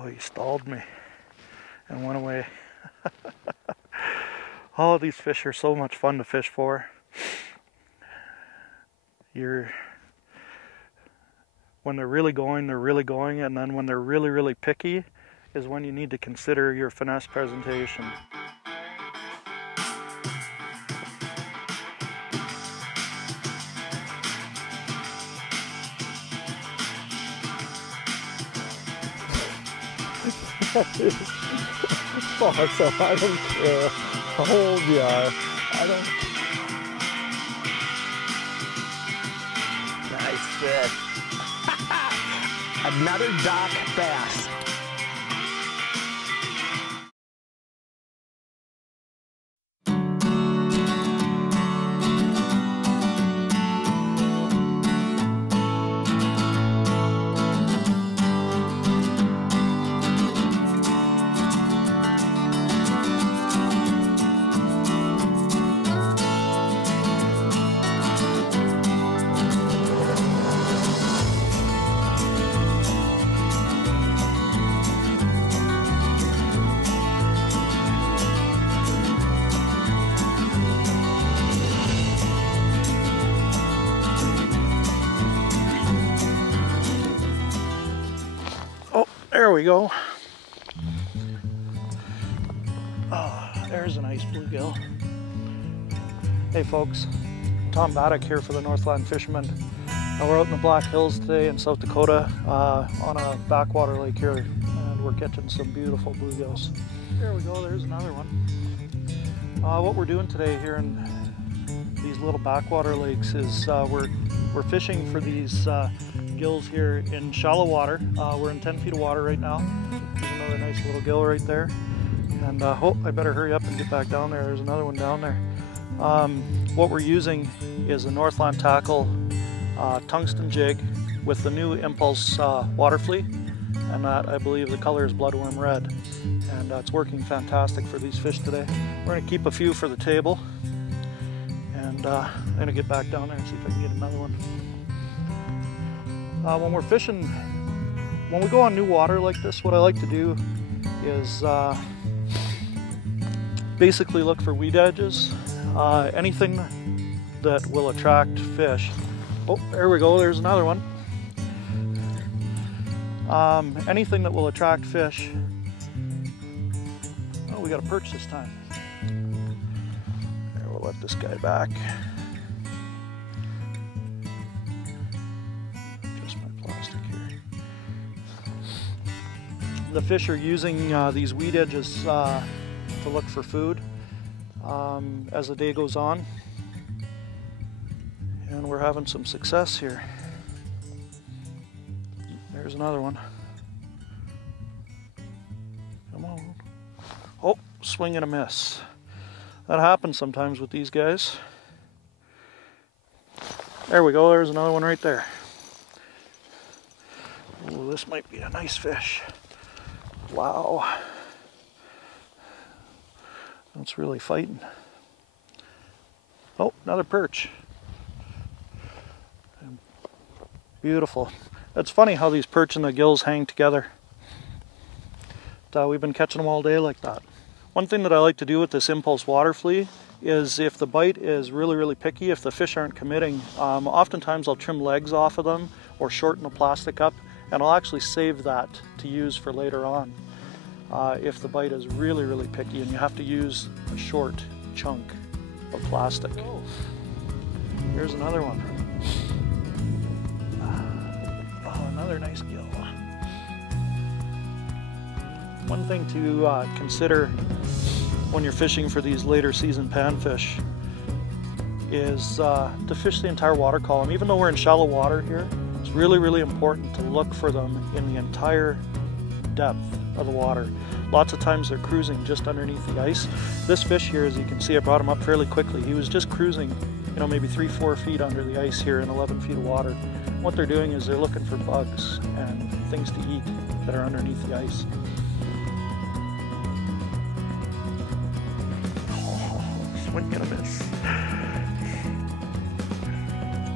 Oh, he stalled me and went away. Oh, these fish are so much fun to fish for. When they're really going, and then when they're really, really picky is when you need to consider your finesse presentation. Awesome. I don't care how old you are. I don't. Nice fish. Another dock bass. There we go. Oh, there's a nice bluegill. Hey folks, Tom Batiuk here for the Northland Fisherman. We're out in the Black Hills today in South Dakota on a backwater lake here, and we're catching some beautiful bluegills. There we go, there's another one. What we're doing today here in these little backwater lakes is we're fishing for these gills here in shallow water. We're in 10 feet of water right now. There's another nice little gill right there. And I better hurry up and get back down there. There's another one down there. What we're using is a Northland Tackle tungsten jig with the new Impulse water flea. And that, I believe, the color is bloodworm red. And it's working fantastic for these fish today. We're going to keep a few for the table. And I'm going to get back down there and see if I can get another one. When we're fishing, when we go on new water like this, what I like to do is basically look for weed edges, anything that will attract fish. Oh, there we go, there's another one. Anything that will attract fish. Oh, we got a perch this time. There, we'll let this guy back. The fish are using these weed edges to look for food as the day goes on, and we're having some success here. There's another one. Come on. Oh, swing and a miss. That happens sometimes with these guys. There we go, there's another one right there. Oh, this might be a nice fish. Wow, that's really fighting. Oh, another perch. Beautiful. It's funny how these perch and the gills hang together. We've been catching them all day like that. One thing that I like to do with this Impulse water flea is if the bite is really, really picky, if the fish aren't committing, oftentimes I'll trim legs off of them or shorten the plastic up, and I'll actually save that to use for later on. If the bite is really, really picky and you have to use a short chunk of plastic. Oh. Here's another one. Oh, another nice gill. One thing to consider when you're fishing for these later season panfish is to fish the entire water column. Even though we're in shallow water here, it's really, really important to look for them in the entire depth of the water. Lots of times they're cruising just underneath the ice. This fish here, as you can see, I brought him up fairly quickly. He was just cruising, you know, maybe 3-4 feet under the ice here in 11 feet of water. What they're doing is they're looking for bugs and things to eat that are underneath the ice. Oh, swing and a miss.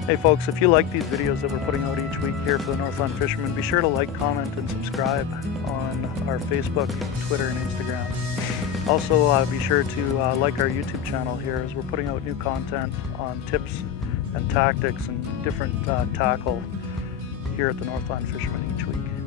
Hey folks, if you like these videos that we're putting out each week here for the Northland Fisherman, be sure to like, comment, and subscribe on our Facebook, Twitter, and Instagram. Also, be sure to like our YouTube channel here as we're putting out new content on tips and tactics and different tackle here at the Northland Fisherman each week.